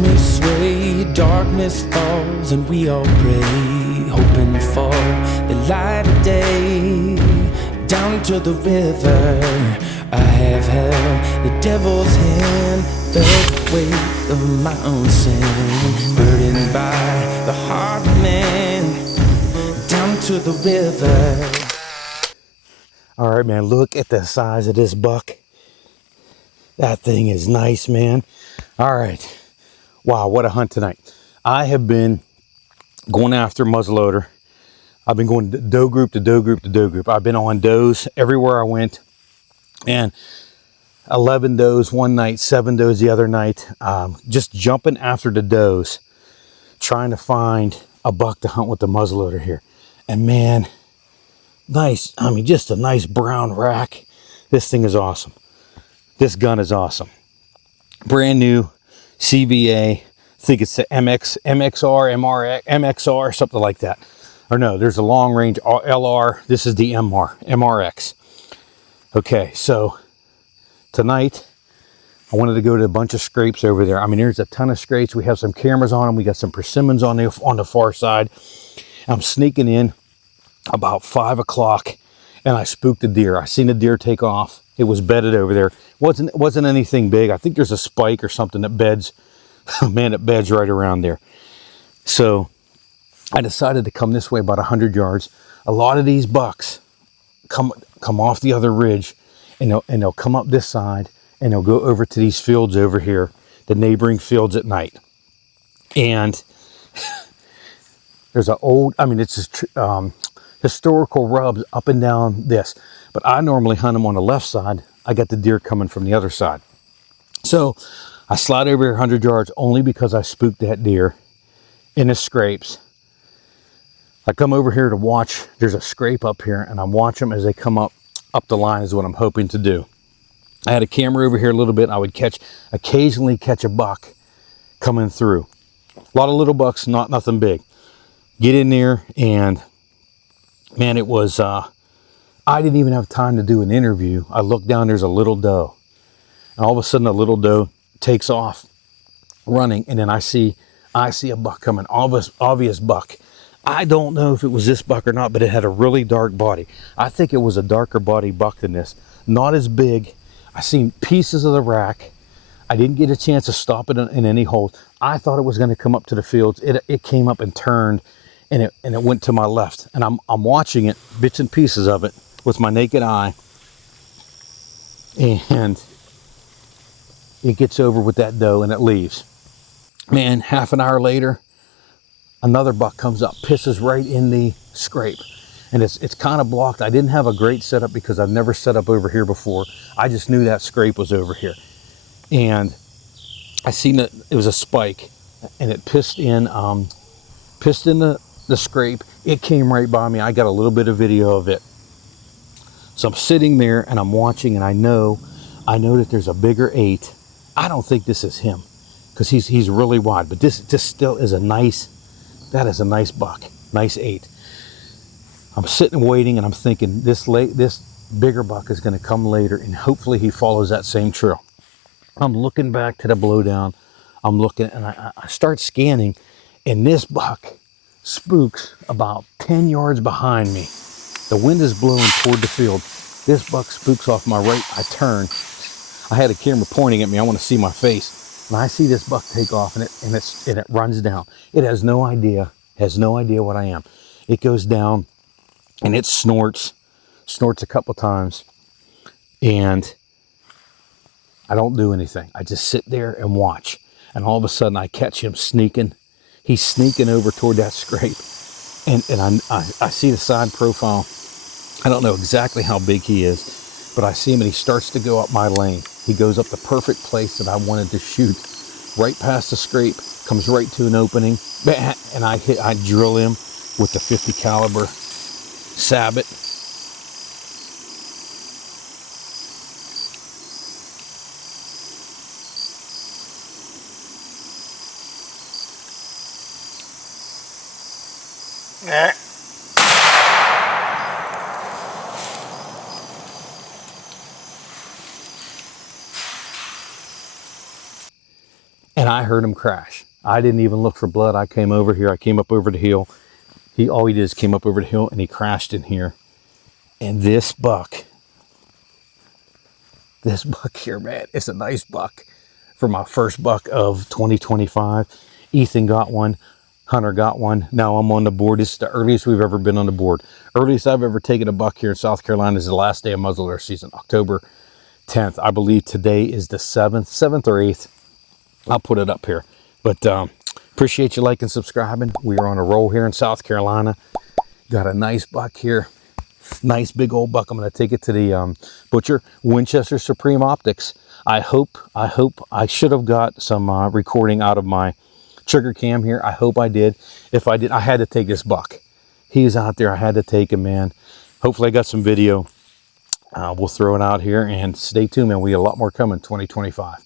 Watch me sway, darkness falls, and we all pray, hoping for the light of day. Down to the river, I have held the devil's hand, felt the weight of my own sin, burdened by the heart of man. Down to the river. All right, man, look at the size of this buck. That thing is nice, man. All right. Wow, what a hunt tonight. I have been going after muzzleloader. I've been going doe group to doe group to doe group. I've been on does everywhere I went. And 11 does one night, 7 does the other night. Just jumping after the does, trying to find a buck to hunt with the muzzleloader here. And man, nice. I mean, just a nice brown rack. This thing is awesome. This gun is awesome. Brand new CVA. I think it's the MXR, MXR, something like that. Or no, there's a long range LR. This is the MRX. Okay, so tonight I wanted to go to a bunch of scrapes over there. I mean, there's a ton of scrapes. We have some cameras on them. We got some persimmons on the far side. I'm sneaking in about 5 o'clock, and I spooked a deer. I seen a deer take off. It was bedded over there. Wasn't anything big. I think there's a spike or something that beds. Man, it beds right around there. So I decided to come this way about 100 yards. A lot of these bucks come off the other ridge, and they'll come up this side, and they'll go over to these fields over here, the neighboring fields at night. And there's an old, I mean, it's just historical rubs up and down this. But I normally hunt them on the left side. I got the deer coming from the other side. So I slide over here 100 yards only because I spooked that deer in the scrapes. I come over here to watch. There's a scrape up here, and I watch them as they come up the line is what I'm hoping to do. I had a camera over here a little bit, and I would occasionally catch a buck coming through. A lot of little bucks, nothing big. Get in there, and man, it was, I didn't even have time to do an interview. I look down, there's a little doe. And all of a sudden, a little doe takes off running, and then I see a buck coming, obvious buck. I don't know if it was this buck or not, but it had a really dark body. I think it was a darker body buck than this. Not as big. I seen pieces of the rack. I didn't get a chance to stop it in any holes. I thought it was going to come up to the fields. It came up and turned, and it went to my left. And I'm watching it, bits and pieces of it, with my naked eye. And it gets over with that doe, and it leaves. Man, half an hour later, another buck comes up, pisses right in the scrape, and it's kind of blocked. I didn't have a great setup because I've never set up over here before. I just knew that scrape was over here, and I seen that it was a spike, and it pissed in the scrape. It came right by me. I got a little bit of video of it. So I'm sitting there and I'm watching, and I know that there's a bigger 8. I don't think this is him because he's really wide, but this still is that is a nice buck, nice 8. I'm sitting waiting, and I'm thinking this bigger buck is going to come later, and hopefully he follows that same trail. I'm looking back to the blowdown. I'm looking, and I start scanning, and this buck spooks about 10 yards behind me. The wind is blowing toward the field. This buck spooks off my right. I turn. I had a camera pointing at me. I want to see my face. And I see this buck take off, and it runs down. It has no idea what I am. It goes down, and it snorts a couple times, and I don't do anything. I just sit there and watch. And all of a sudden, I catch him sneaking. He's sneaking over toward that scrape, and I see the side profile. I don't know exactly how big he is, but I see him, and he starts to go up my lane. He goes up the perfect place that I wanted to shoot, right past the scrape, comes right to an opening, and I drill him with the 50 caliber sabot. And I heard him crash. I didn't even look for blood. I came over here. I came up over the hill. All he did is came up over the hill and he crashed in here. And this buck here, man, it's a nice buck for my first buck of 2025. Ethan got one. Hunter got one. Now I'm on the board. This is the earliest we've ever been on the board. Earliest I've ever taken a buck here in South Carolina is the last day of muzzleloader season, October 10th. I believe today is the 7th or 8th. I'll put it up here. But appreciate you liking and subscribing. We are on a roll here in South Carolina. Got a nice buck here. Nice big old buck. I'm going to take it to the butcher. Winchester Supreme Optics. I hope I should have got some recording out of my trigger cam here. I hope I did. If I did, I had to take this buck. He's out there. I had to take him, man. Hopefully I got some video. We'll throw it out here and stay tuned, man. We got a lot more coming 2025.